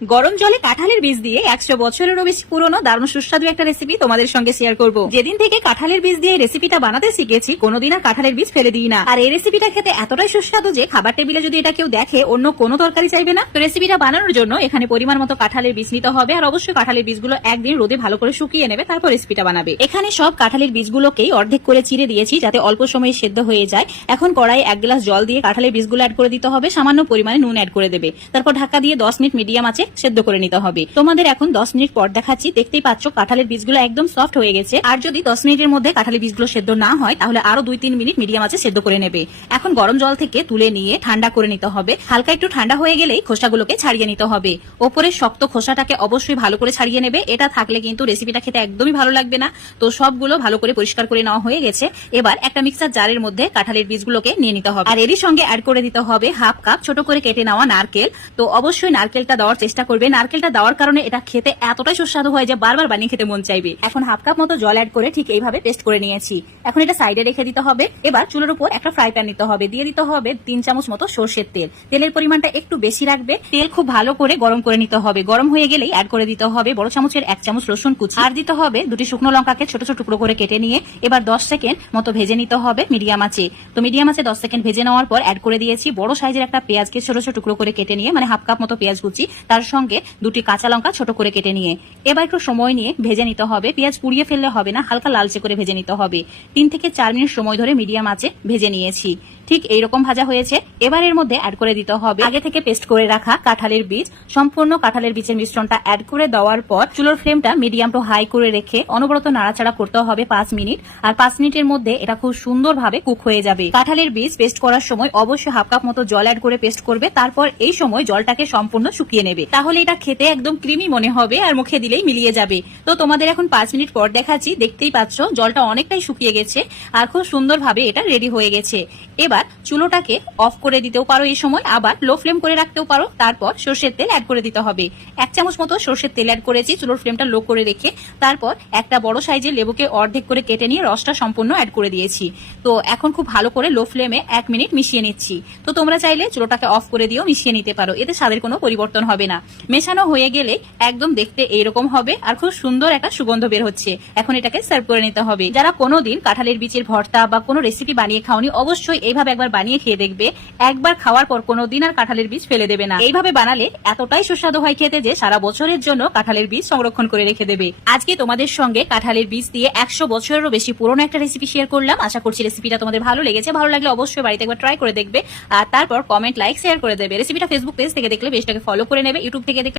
গরম জলে কাঁঠালের বীজ দিয়ে 100 বছরেরও বেশি পুরনো দারুণ সুস্বাদু একটা রেসিপি তোমাদের সঙ্গে শেয়ার করব। যেদিন থেকে কাঁঠালের বীজ দিয়ে রেসিপিটা বানাতে শিখেছি কোনোদিন আর কাঁঠালের বীজ ফেলে দিই না। আর এই রেসিপিটা খেতে এতটাই সুস্বাদু যে খাবার টেবিলে যদি এটা কেউ দেখে অন্য কোনো তরকারি চাইবে না। তো রেসিপিটা বানানোর জন্য এখানে পরিমাণ মতো কাঁঠালের বীজ নিতে হবে, আর অবশ্যই কাঁঠালের বীজগুলো একদিন রোদে ভালো করে শুকিয়ে নেবে, তারপর রেসিপিটা বানাবে। এখানে সব কাঁঠালের বীজগুলোকেই অর্ধেক করে চিড়ে দিয়েছি যাতে অল্প সময়ে সেদ্ধ হয়ে যায়। এখন কড়াই 1 গ্লাস জল দিয়ে কাঁঠালের বীজগুলো অ্যাড করে দিতে হবে, সামান্য পরিমাণে নুন অ্যাড করে দেবে, তারপর ঢাকা দিয়ে 10 মিনিট মিডিয়াম আঁচে সেদ্ধ করে নিতে হবে। তোমাদের এখন 10 মিনিট পর দেখাচ্ছি, দেখতেই পাচ্ছ কাঁঠালের বীজগুলো একদম সফট হয়ে গেছে। আর যদি 10 মিনিটের মধ্যে কাঁঠালের বীজগুলো সেদ্ধ না হয় তাহলে আরো 2-3 মিনিট মিডিয়াম আঁচে সেদ্ধ করে নেবে। এখন গরম জল থেকে তুলে নিয়ে ঠান্ডা করে নিতে হবে। হালকা একটু ঠান্ডা হয়ে গেলেই খোসাগুলোকে ছাড়িয়ে নিতে হবে। ওপরের শক্ত খোসাটাকে অবশ্যই ভালো করে ছাড়িয়ে নেবে, এটা থাকলে কিন্তু রেসিপিটা খেতে একদমই ভালো লাগবে না। তো সবগুলো ভালো করে পরিষ্কার করে নেওয়া হয়ে গেছে। এবার একটা মিক্সার জারের মধ্যে কাঁঠালের বীজগুলোকে নিয়ে নিতে হবে, আর এরই সঙ্গে অ্যাড করে দিতে হবে 1/2 কাপ ছোট করে কেটে নেওয়া নারকেল। তো অবশ্যই নারকেলটা দেওয়ার চেষ্টা করবে, নারকেলটা দেওয়ার কারণে এটা খেতে এতটাই সুস্বাদু হয় যে বারবার বানিয়ে খেতে মন চাইবে। এখন 1/2 কাপ মতো জল অ্যাড করে ঠিক এইভাবে পেস্ট করে নিয়েছি। এখন এটা সাইডে রেখে দিতে হবে। এবার চুলার উপর একটা ফ্রাই প্যান নিতে হবে, দিয়ে দিতে হবে 3 চামচ মতো সরষের তেল। তেলের পরিমাণটা একটু বেশি রাখবে। তেল খুব ভালো করে গরম করে নিতে হবে। গরম হয়ে গেলেই অ্যাড করে দিতে হবে বড় চামচের 1 চামচ রসুন কুচি, আর দিতে হবে 2টি শুকনো লঙ্কাকে ছোট ছোট টুকরো করে কেটে নিয়ে এবার 10 সেকেন্ড মতো ভেজে নিতে হবে মিডিয়াম আঁচে। তো মিডিয়াম আঁচে 10 সেকেন্ড ভেজে নেওয়ার পর অ্যাড করে দিয়েছি বড় সাইজের একটা পেঁয়াজকে ছোট ছোট টুকরো করে কেটে নিয়ে, মানে 1/2 কাপ মতো পেঁয়াজ কুচি, তার সঙ্গে 2টি কাঁচা লঙ্কা ছোট করে কেটে নিয়ে এবার একটু সময় নিয়ে ভেজে নিতে হবে। পেঁয়াজ পুড়িয়ে ফেললে হবে না, হালকা লালচে করে ভেজে নিতে হবে। 3 থেকে 4 মিনিট সময় ধরে মিডিয়াম আঁচে ভেজে নিয়েছি। ঠিক এইরকম ভাজা হয়েছে। এবার এর মধ্যে অ্যাড করে দিতে হবে আগে থেকে পেস্ট করে রাখা কাঁঠালের বীজ। সম্পূর্ণ কাঁঠালের বীজের মিশ্রণটা অ্যাড করে দেওয়ার পর চুলোর ফ্লেমটা মিডিয়াম টু হাই করে রেখে অনবরত নাড়াচাড়া করতে হবে 5 মিনিট। আর 5 মিনিটের মধ্যে এটা খুব সুন্দরভাবে কুক হয়ে যাবে। কাঁঠালের বীজ পেস্ট করার সময় অবশ্যই 1/2 কাপ মতো জল অ্যাড করে পেস্ট করবে, তারপর এই সময় জলটাকে সম্পূর্ণ শুকিয়ে নেবে। তাহলে এটা খেতে একদম ক্রিমি মনে হবে আর মুখে দিলেই মিলিয়ে যাবে। তো তোমাদের এখন 5 মিনিট পর দেখাচ্ছি, দেখতেই পাচ্ছ জলটা অনেকটাই শুকিয়ে গেছে আর খুব সুন্দরভাবে এটা রেডি হয়ে গেছে। এবার চুলোটাকে অফ করে দিতেও পারো, এই সময় আবার লো ফ্লেম করে রাখতেও পারো। তারপর সরষের তেল অ্যাড করে দিতে হবে। 1 চামচ মতো সরষের তেল অ্যাড করেছি চুলোর ফ্লেমটা লো করে রেখে। তারপর একটা বড় সাইজের লেবুকে অর্ধেক করে কেটে নিয়ে রসটা সম্পূর্ণ অ্যাড করে দিয়েছি। তো এখন খুব ভালো করে লো ফ্লেমে 1 মিনিট মিশিয়ে নিচ্ছি। তো তোমরা চাইলে চুলোটাকে অফ করে দিয়েও মিশিয়ে নিতে পারো, এতে স্বাদের কোনো পরিবর্তন হবে না। মেশানো হয়ে গেলে একদম দেখতে এইরকম হবে আর খুব সুন্দর একটা সুগন্ধ বের হচ্ছে। এখন এটাকে সার্ভ করে নিতে হবে। যারা কোনোদিন কাঁঠালের বীজের ভর্তা বা কোনো রেসিপি বানিয়ে খাওনি অবশ্যই এইভাবে একবার বানিয়ে খেয়ে দেখবে। একবার খাওয়ার পর কোনোদিন আর কাঁঠালের বীজ ফেলে দেবে না। এইভাবে বানালে এতটাই সুস্বাদু হয় খেতে যে সারা বছরের জন্য কাঁঠালের বীজ সংরক্ষণ করে রেখে দেবে। আজকে তোমাদের সঙ্গে কাঁঠালের বীজ দিয়ে 100 বছরেরও বেশি পুরনো একটা রেসিপি শেয়ার করলাম। আশা করছি রেসিপিটা তোমাদের ভালো লেগেছে। ভালো লাগলে অবশ্যই বাড়িতে একবার ট্রাই করে দেখবে, আর তারপর কমেন্ট, লাইক, শেয়ার করে দেবে। রেসিপিটা ফেসবুক পেজ থেকে দেখলে পেজটাকে ফলো করে নেবে, ইউটিউব থেকে দেখলে